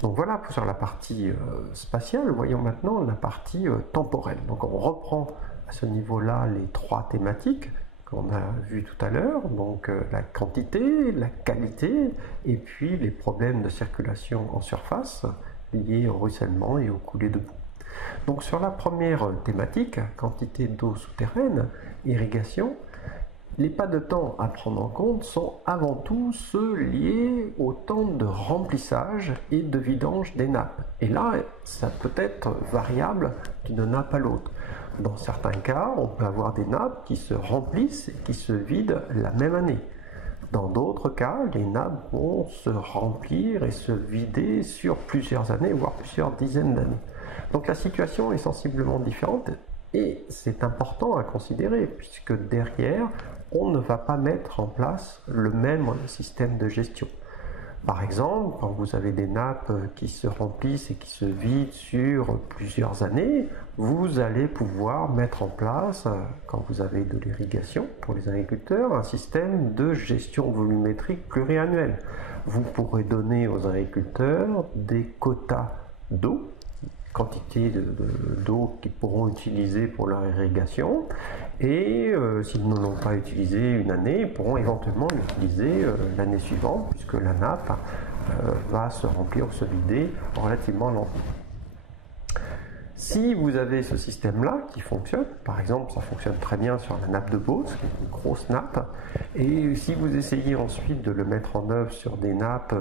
Donc voilà sur la partie spatiale. Voyons maintenant la partie temporelle. Donc on reprend à ce niveau-là les trois thématiques qu'on a vues tout à l'heure, donc la quantité, la qualité, et puis les problèmes de circulation en surface liés au ruissellement et aux coulées de boue. Donc sur la première thématique, quantité d'eau souterraine, irrigation, les pas de temps à prendre en compte sont avant tout ceux liés au temps de remplissage et de vidange des nappes. Et là, ça peut être variable d'une nappe à l'autre. Dans certains cas, on peut avoir des nappes qui se remplissent et qui se vident la même année. Dans d'autres cas, les nappes vont se remplir et se vider sur plusieurs années, voire plusieurs dizaines d'années. Donc la situation est sensiblement différente et c'est important à considérer puisque derrière, on ne va pas mettre en place le même système de gestion. Par exemple, quand vous avez des nappes qui se remplissent et qui se vident sur plusieurs années, vous allez pouvoir mettre en place, quand vous avez de l'irrigation pour les agriculteurs, un système de gestion volumétrique pluriannuel. Vous pourrez donner aux agriculteurs des quotas d'eau, quantité d'eau qu'ils pourront utiliser pour leur irrigation, et s'ils ne l'ont pas utilisé une année, ils pourront éventuellement l'utiliser l'année suivante, puisque la nappe va se remplir ou se vider relativement lentement. Si vous avez ce système-là qui fonctionne, par exemple ça fonctionne très bien sur la nappe de Beauce, qui est une grosse nappe, et si vous essayez ensuite de le mettre en œuvre sur des nappes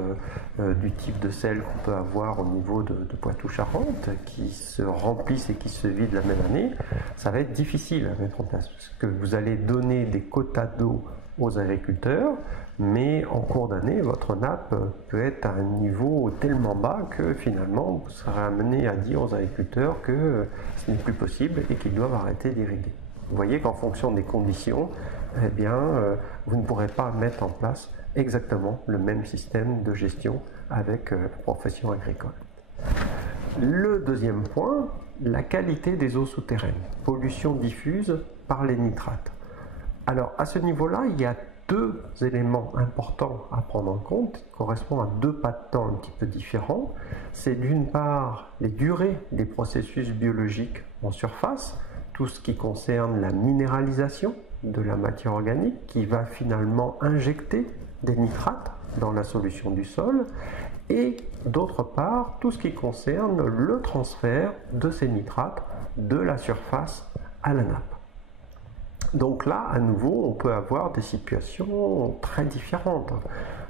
du type de celles qu'on peut avoir au niveau de Poitou-Charentes, qui se remplissent et qui se vident la même année, ça va être difficile à mettre en place, parce que vous allez donner des quotas d'eau aux agriculteurs, mais en cours d'année, votre nappe peut être à un niveau tellement bas que finalement, vous serez amené à dire aux agriculteurs que ce n'est plus possible et qu'ils doivent arrêter d'irriguer. Vous voyez qu'en fonction des conditions, eh bien, vous ne pourrez pas mettre en place exactement le même système de gestion avec la profession agricole. Le deuxième point, la qualité des eaux souterraines, pollution diffuse par les nitrates. Alors à ce niveau-là, il y a deux éléments importants à prendre en compte qui correspondent à deux pas de temps un petit peu différents. C'est d'une part les durées des processus biologiques en surface, tout ce qui concerne la minéralisation de la matière organique qui va finalement injecter des nitrates dans la solution du sol, et d'autre part tout ce qui concerne le transfert de ces nitrates de la surface à la nappe. Donc là, à nouveau, on peut avoir des situations très différentes.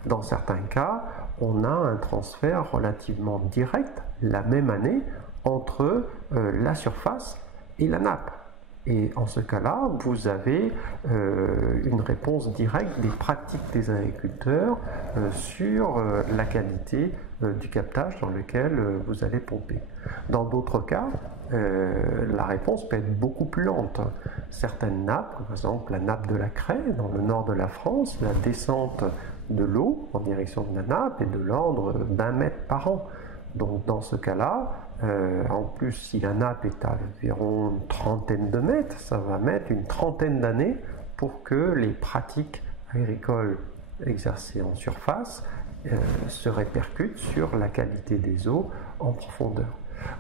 Dans certains cas, on a un transfert relativement direct, la même année, entre la surface et la nappe. Et en ce cas-là, vous avez une réponse directe des pratiques des agriculteurs sur la qualité du captage dans lequel vous allez pomper. Dans d'autres cas, la réponse peut être beaucoup plus lente. Certaines nappes, par exemple la nappe de la Craie dans le nord de la France, la descente de l'eau en direction de la nappe est de l'ordre d'1 mètre par an. Donc dans ce cas-là, en plus si la nappe est à environ une trentaine de mètres, ça va mettre une trentaine d'années pour que les pratiques agricoles exercées en surface se répercutent sur la qualité des eaux en profondeur.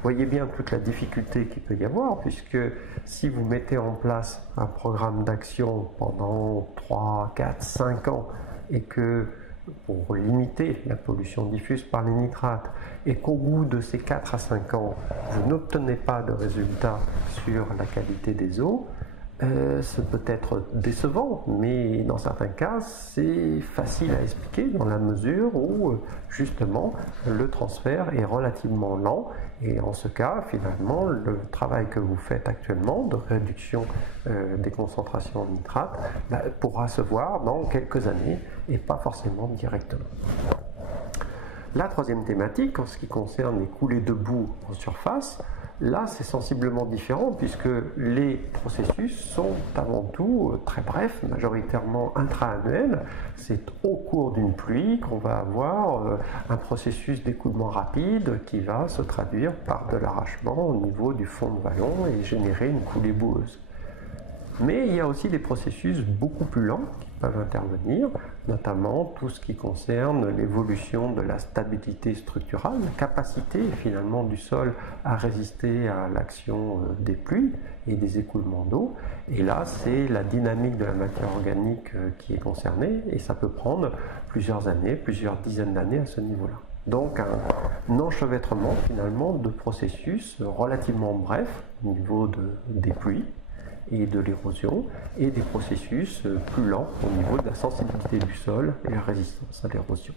Voyez bien toute la difficulté qu'il peut y avoir, puisque si vous mettez en place un programme d'action pendant 3, 4, 5 ans et que pour limiter la pollution diffuse par les nitrates, et qu'au bout de ces 4 à 5 ans, vous n'obtenez pas de résultats sur la qualité des eaux, ça peut être décevant, mais dans certains cas, c'est facile à expliquer dans la mesure où, justement, le transfert est relativement lent, et en ce cas, finalement, le travail que vous faites actuellement de réduction des concentrations en nitrate pourra se voir dans quelques années, et pas forcément directement. La troisième thématique, en ce qui concerne les coulées de boue en surface, là c'est sensiblement différent puisque les processus sont avant tout très brefs, majoritairement intra-annuels. C'est au cours d'une pluie qu'on va avoir un processus d'écoulement rapide qui va se traduire par de l'arrachement au niveau du fond de vallon et générer une coulée boueuse. Mais il y a aussi des processus beaucoup plus lents qui peuvent intervenir, notamment tout ce qui concerne l'évolution de la stabilité structurale, la capacité finalement du sol à résister à l'action des pluies et des écoulements d'eau. Et là, c'est la dynamique de la matière organique qui est concernée, et ça peut prendre plusieurs années, plusieurs dizaines d'années à ce niveau-là. Donc un enchevêtrement finalement de processus relativement brefs au niveau des pluies et de l'érosion, et des processus plus lents au niveau de la sensibilité du sol et la résistance à l'érosion.